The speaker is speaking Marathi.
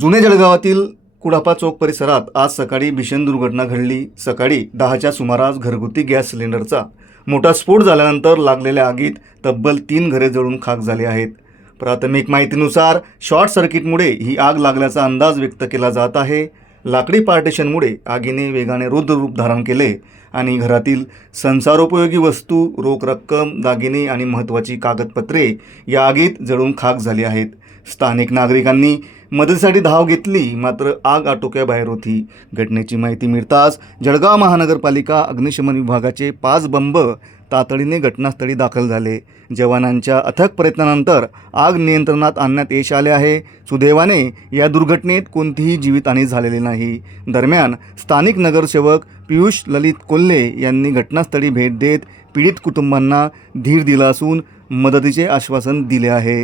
जुने जळगावातील कुडापा चौक परिसरात आज सकाळी भीषण दुर्घटना घडली। सकाळी 10च्या सुमारास घरगुती गॅस सिलेंडरचा मोठा स्फोट झाल्यानंतर लागलेल्या आगीत तब्बल 3 घरे जळून खाक झाली आहेत। प्राथमिक माहितीनुसार शॉर्ट सर्किटमुळे ही आग लागल्याचा अंदाज व्यक्त केला जात आहे। लाकडी पार्टिशनमुळे आगीने वेगाने रुद्र रूप धारण केले आणि घरातील संसारोपयोगी वस्तू, रोख रक्कम, दागिने आणि महत्त्वाची कागदपत्रे या आगीत जळून खाक झाली आहेत। स्थानिक नागरिकांनी मदतीसाठी धाव घेतली, मात्र आग आटोक्याबाहेर होती। घटनेची माहिती मिळताच जळगाव महानगरपालिका अग्निशमन विभागाचे 5 बंब तातडीने घटनास्थळी दाखल झाले। जवानांच्या अथक प्रयत्नानंतर आग नियंत्रणात आणण्यात यश आले आहे। सुदैवाने या दुर्घटनेत कोणतीही जीवितहानी झालेली नाही। दरम्यान स्थानिक नगरसेवक पियुष ललित कोल्हे यांनी घटनास्थळी भेट देत पीडित कुटुंबांना धीर दिला असून मदतीचे आश्वासन दिले आहे।